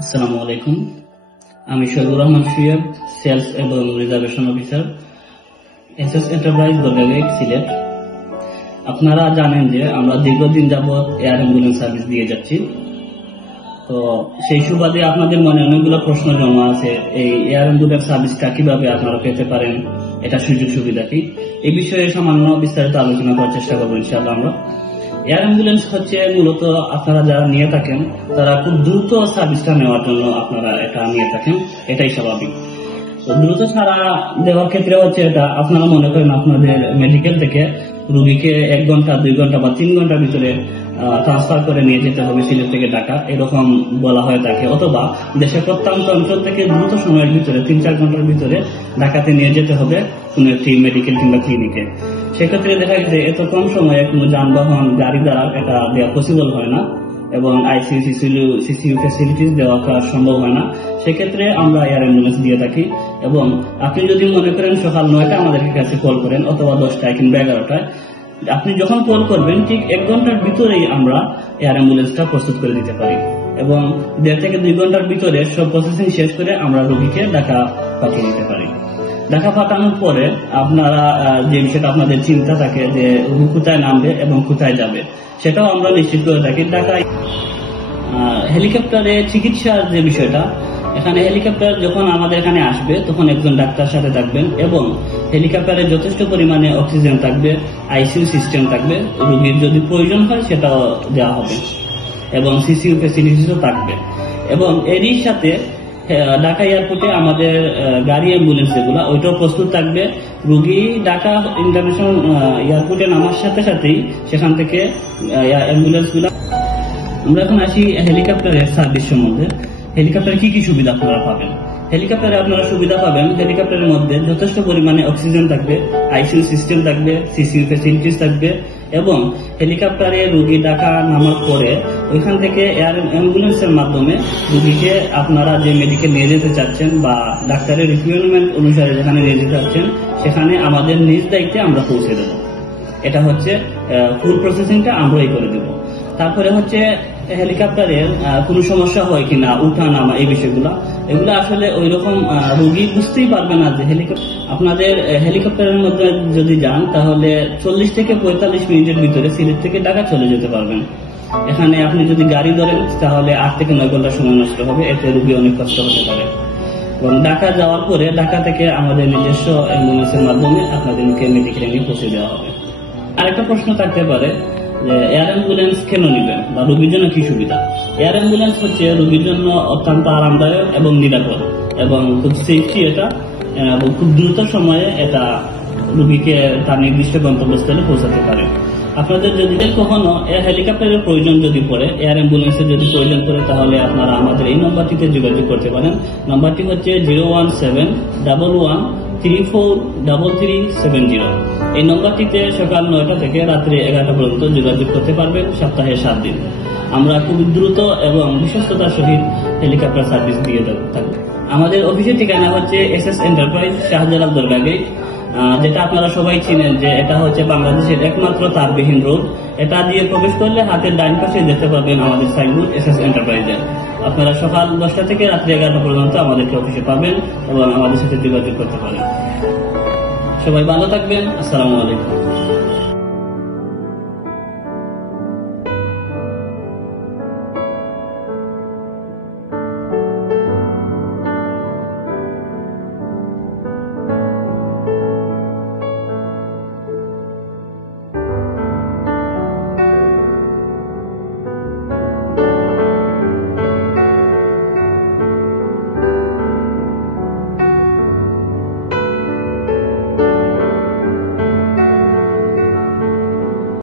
আসসালামু আলাইকুম। আমি শহীদুর রহমান সুয়েব, সেলস এবং রিজার্ভেশন অফিসার, এসএস এন্টারপ্রাইজ বর্গাগাইট, সিলেট। আপনারা জানেন যে আমরা দীর্ঘদিন যাবৎ এয়ার অ্যাম্বুলেন্স সার্ভিস দিয়ে যাচ্ছি। তো সেই সুবাদে আপনাদের মনে অনেকগুলো প্রশ্ন জমা আছে, এই এয়ার অ্যাম্বুলেন্স সার্ভিসটা কিভাবে আপনারা পেতে পারেন, এটা সুযোগ সুবিধা কি, এই বিষয়ে সামান্য বিস্তারিত আলোচনা করার চেষ্টা করবো ইনশাআল্লাহ। আমরা এয়ার অ্যাম্বুলেন্স হচ্ছে মূলত আপনারা যারা নিয়ে থাকেন তারা খুব দ্রুত সার্ভিসটা নেওয়ার জন্য আপনারা এটা নিয়ে থাকেন, এটাই স্বাভাবিক। তো দ্রুত ছাড়া দেওয়ার ক্ষেত্রে হচ্ছে এটা আপনারা মনে করেন আপনাদের মেডিকেল থেকে রুগীকে 1 ঘন্টা 2 ঘন্টা বা 3 ঘন্টার ভিতরে ট্রান্সফার করে নিয়ে যেতে হবে সিলেট থেকে ঢাকা, এরকম বলা হয়ে থাকে। অথবা দেশের প্রত্যন্ত অঞ্চল থেকে দ্রুত সময়ের ভিতরে 3-4 ঘন্টার ভিতরে ঢাকাতে নিয়ে যেতে হবে কোন একটি মেডিকেল কিংবা ক্লিনিকে। সেক্ষেত্রে দেখা গেছে এত কম সময়ে কোনো যানবাহন গাড়ি দ্বারা এটা দেওয়া পসিবল হয় না এবং আইসিইউ সিসিইউ ফ্যাসিলিটিস দেওয়া সম্ভব হয় না। সেক্ষেত্রে আমরা এয়ার অ্যাম্বুলেন্স দিয়ে থাকি। এবং আপনি যদি মনে করেন সকাল 9টায় আমাদের কাছে কল করেন অথবা 10টায় কিংবা 11টায়, আপনি যখন কল করবেন ঠিক 1 ঘন্টার ভিতরেই আমরা এয়ার অ্যাম্বুলেন্সটা প্রস্তুত করে দিতে পারি এবং 1.5 থেকে 2 ঘন্টার ভিতরে সব প্রসেসিং শেষ করে আমরা রোগীকে ঢাকা পাঠিয়ে দিতে পারি। ঢাকা পাঠানোর পরে আপনারা যে বিষয়টা আপনাদের চিন্তা থাকে যে রোগী কোথায় নামবে এবং কোথায় যাবে, সেটাও আমরা নিশ্চিত করে থাকি। ঢাকায় হেলিকপ্টারে চিকিৎসার যে বিষয়টা, এখানে হেলিকপ্টার যখন আমাদের এখানে আসবে তখন একজন ডাক্তার সাথে থাকবেন এবং হেলিকপ্টারে যথেষ্ট পরিমাণে অক্সিজেন থাকবে, আইসিইউ সিস্টেম থাকবে, রোগীর যদি প্রয়োজন হয় সেটাও দেওয়া হবে এবং সিসিইউ ফ্যাসিলিটিসও থাকবে। এবং এরই সাথে ঢাকা এয়ারপোর্টে আমাদের গাড়ি অ্যাম্বুলেন্স যেগুলো ওইটাও প্রস্তুত থাকবে। রোগী ঢাকা ইন্টারন্যাশনাল এয়ারপোর্টে নামার সাথে সাথেই সেখান থেকে অ্যাম্বুলেন্স গুলা। আমরা এখন আসি হেলিকপ্টারের সার্ভিস সম্বন্ধে। হেলিকপ্টারে কি কি সুবিধা আপনারা পাবেন? হেলিকপ্টারে আপনারা সুবিধা পাবেন, হেলিকপ্টারের মধ্যে যথেষ্ট পরিমাণে অক্সিজেন থাকবে, আইসিইউ সিস্টেম থাকবে, সিসিইউ ফ্যাসিলিটিস থাকবে এবং হেলিকপ্টারে রোগী ঢাকা নামার পরে ওইখান থেকে এয়ার অ্যাম্বুলেন্সের মাধ্যমে রোগীকে আপনারা যে মেডিকেল নিয়ে যেতে চাচ্ছেন বা ডাক্তারের রিকোয়ারমেন্ট অনুসারে যেখানে নিয়ে যেতে চাচ্ছেন সেখানে আমাদের নিজ দায়িত্বে আমরা পৌঁছে দেব। এটা হচ্ছে ফুল প্রসেসিংটা আমরাই করে দেব। তারপরে হচ্ছে হেলিকপ্টারের কোনো সমস্যা হয় কিনা, উঠা নামা, এই বিষয়গুলো এগুলো আসলে ওই রকম রোগী বুঝতেই পারবে না যে আপনাদের হেলিকপ্টারের মধ্যে যদি যান তাহলে 40 থেকে 45 মিনিটের ভিতরে সিলেট থেকে ঢাকা চলে যেতে পারবেন। এখানে আপনি যদি গাড়ি ধরেন তাহলে 8 থেকে 9 ঘন্টা সময় নষ্ট হবে, এতে রোগী অনেক কষ্ট হতে পারে। এবং ঢাকা যাওয়ার পরে ঢাকা থেকে আমাদের নিজস্ব অ্যাম্বুলেন্সের মাধ্যমে আপনাদেরকে মেডিকেলে নিয়ে পৌঁছে দেওয়া হবে। আরেকটা প্রশ্ন থাকতে পারে যে এয়ার অ্যাম্বুলেন্স কেন নিবেন বা রোগীর জন্য কি সুবিধা? এয়ার অ্যাম্বুলেন্স হচ্ছে রোগীর জন্য অত্যন্ত আরামদায়ক এবং নিরাপদ এবং খুব সেফটি এটা, এবং খুব দ্রুত সময়ে এটা রোগীকে তার নির্দিষ্ট গন্তব্যস্থলে পৌঁছাতে পারে। আপনাদের যদি কখনো হেলিকপ্টারের প্রয়োজন যদি পড়ে, এয়ার অ্যাম্বুলেন্সের যদি প্রয়োজন পড়ে, তাহলে আপনারা আমাদের এই নম্বরটিতে যোগাযোগ করতে পারেন। নম্বরটি হচ্ছে 01711343370। এই নম্বরটিতে সকাল 9টা থেকে রাত্রি 11টা পর্যন্ত যোগাযোগ করতে পারবেন সপ্তাহে 7 দিন। আমরা খুব দ্রুত এবং বিশ্বস্ততার সহিত হেলিকপ্টার সার্ভিস দিয়ে থাকবো। আমাদের অফিসের ঠিকানা হচ্ছে এসএস এন্টারপ্রাইজ, শাহজালাল দরগাগেট, যেটা আপনারা সবাই চিনেন যে এটা হচ্ছে বাংলাদেশের একমাত্র তারবিহীন রোড। এটা দিয়ে প্রবেশ করলে হাতের ডান পাশে দেখতে পাবেন আমাদের সাইনবোর্ড এসএস এন্টারপ্রাইজের। আপনারা সকাল 10টা থেকে রাত্রি 11টা পর্যন্ত আমাদেরকে অফিসে পাবেন এবং আমাদের সাথে যোগাযোগ করতে পারেন। সবাই ভালো থাকবেন। আসসালামু আলাইকুম।